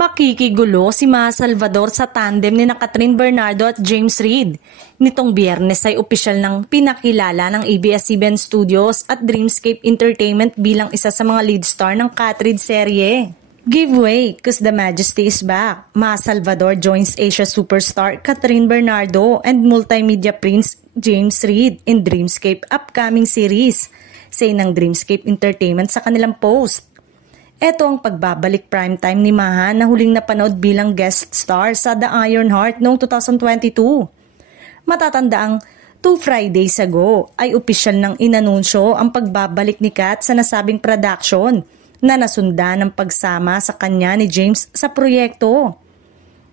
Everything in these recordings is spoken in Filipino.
Makikigulo si Maha Salvador sa tandem ni Catherine Bernardo at James Reid. Nitong Biyernes ay opisyal ng pinakilala ng ABS-CBN Studios at Dreamscape Entertainment bilang isa sa mga lead star ng Catrid serye. Give way, 'cause the majesty is back. Maha Salvador joins Asia superstar Catherine Bernardo and multimedia prince James Reid in Dreamscape upcoming series, say ng Dreamscape Entertainment sa kanilang post. Ito ang pagbabalik primetime ni Maha na huling napanood bilang guest star sa The Iron Heart noong 2022. Matatandaang 2 Fridays ago ay opisyal ng inanunsyo ang pagbabalik ni Kat sa nasabing production na nasundan ng pagsama sa kanya ni James sa proyekto.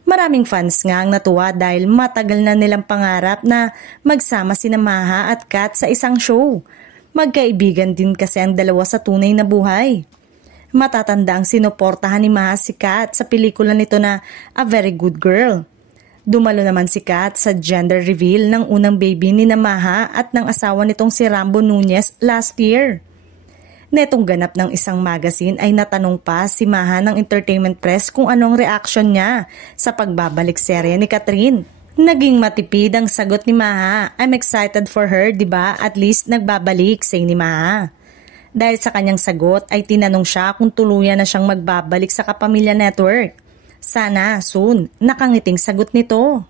Maraming fans nga ang natuwa dahil matagal na nilang pangarap na magsama sina Maha at Kat sa isang show. Magkaibigan din kasi ang dalawa sa tunay na buhay. Matatanda ang sinuportahan ni Maha si Kat sa pelikula nito na A Very Good Girl. Dumalo naman si Kat sa gender reveal ng unang baby ni Maha at ng asawa nitong si Rambo Nunez last year. Netong ganap ng isang magazine ay natanong pa si Maha ng entertainment press kung anong reaction niya sa pagbabalik serye ni Catherine. Naging matipid ang sagot ni Maha. I'm excited for her, diba? At least nagbabalik, say ni Maha. Dahil sa kanyang sagot ay tinanong siya kung tuluyan na siyang magbabalik sa Kapamilya Network. Sana soon, nakangiting sagot nito.